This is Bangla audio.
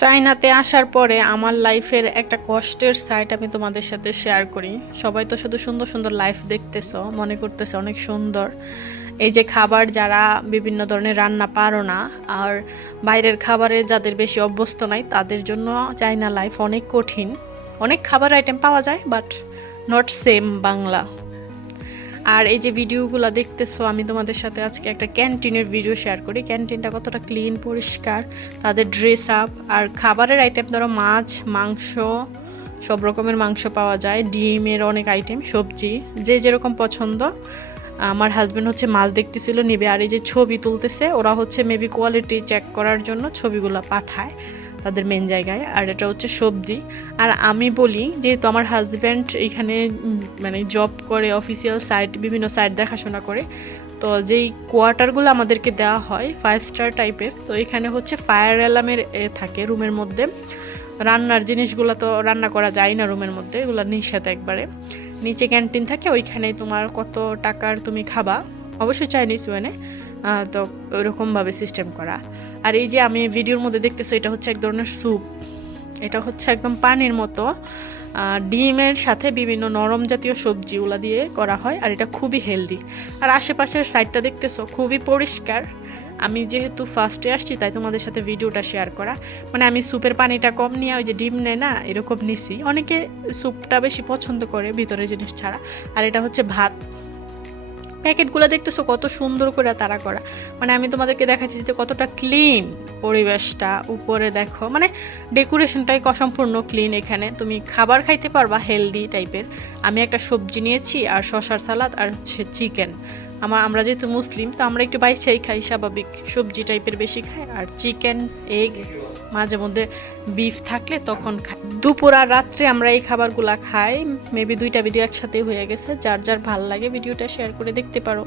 চাইনাতে আসার পরে আমার লাইফের একটা কষ্টের সাইড আমি তোমাদের সাথে শেয়ার করি। সবাই তো শুধু সুন্দর সুন্দর লাইফ দেখতেছো, মনে করতেছে অনেক সুন্দর। এই যে খাবার যারা বিভিন্ন ধরনের রান্না পারো না, আর বাইরের খাবারে যাদের বেশি অভ্যস্ত নাই, তাদের জন্য চাইনা লাইফ অনেক কঠিন। অনেক খাবার আইটেম পাওয়া যায় বাট নট সেম বাংলা। আর এই যে ভিডিওগুলো দেখতেছো, আমি তোমাদের সাথে আজকে একটা ক্যান্টিনের ভিডিও শেয়ার করি। ক্যান্টিনটা কতটা ক্লিন পরিষ্কার, তাদের ড্রেস আপ আর খাবারের আইটেম ধরো মাছ, মাংস, সব রকমের মাংস পাওয়া যায়, ডিমের অনেক আইটেম সবজি, যে যেরকম পছন্দ। আমার হাজব্যান্ড হচ্ছে মাছ দেখতেছিল নিবে, আর এই যে ছবি তুলতেছে, ওরা হচ্ছে মেবি কোয়ালিটি চেক করার জন্য ছবিগুলো পাঠায়। তাদের মেন জায়গায়, আর এটা হচ্ছে সবজি। আর আমি বলি, যেহেতু আমার হাজব্যান্ড এখানে মানে জব করে অফিসিয়াল সাইট বিভিন্ন সাইট দেখাশোনা করে, তো যেই কোয়ার্টারগুলো আমাদেরকে দেওয়া হয় ফাইভ স্টার টাইপের তো এখানে হচ্ছে ফায়ার অ্যালার্মের এ, থাকে রুমের মধ্যে। রান্নার জিনিসগুলো তো রান্না করা যায় না রুমের মধ্যে, এগুলো নিষেধ একবারে। নিচে ক্যান্টিন থাকে, ওইখানে তোমার কত টাকার তুমি খাবা, অবশ্যই চাইনিজ ওয়েনে তো ওইরকমভাবে সিস্টেম করা। আর এই যে আমি ভিডিওর মধ্যে দেখতেছো, এটা হচ্ছে এক ধরনের স্যুপ। এটা হচ্ছে একদম পানির মতো। ডিমের সাথে বিভিন্ন নরম জাতীয় সবজিগুলো দিয়ে করা হয়, আর এটা খুবই হেলদি। আর আশেপাশের সাইডটা দেখতেছো, খুবই পরিষ্কার। আমি যেহেতু ফার্স্টে আসছি, তাই তোমাদের সাথে ভিডিওটা শেয়ার করা। মানে আমি স্যুপের পানিটা কম নিয়ে ওই যে ডিম নেয় না, এরকম নিছি। অনেকে স্যুপটা বেশি পছন্দ করে ভিতরের জিনিস ছাড়া। আর এটা হচ্ছে ভাত। প্যাকেটগুলো দেখতেছো কত সুন্দর করে তারা করা। মানে আমি তোমাদেরকে দেখাচ্ছি যে কতটা ক্লিন পরিবেশটা উপরে দেখো। মানে ডেকোরেশনটাই অসম্পূর্ণ ক্লিন এখানে। তুমি খাবার খাইতে পারবা হেলদি টাইপের আমি একটা সবজি নিয়েছি আর শশার সালাদ আর হচ্ছে চিকেন আমার আমরা যেহেতু মুসলিম, তো আমরা একটু বাইচাই খাই, স্বাভাবিক সবজি টাইপের বেশি খাই। আর চিকেন এগ মাঝে মধ্যে বিফ থাকলে তখন খাই। দুপুর আর রাত্রে আমরা এই খাবারগুলা খাই। মেবি দুইটা ভিডিও একসাথে হয়ে গেছে। যার যার ভালো লাগে ভিডিওটা শেয়ার করে দেখতে পারো।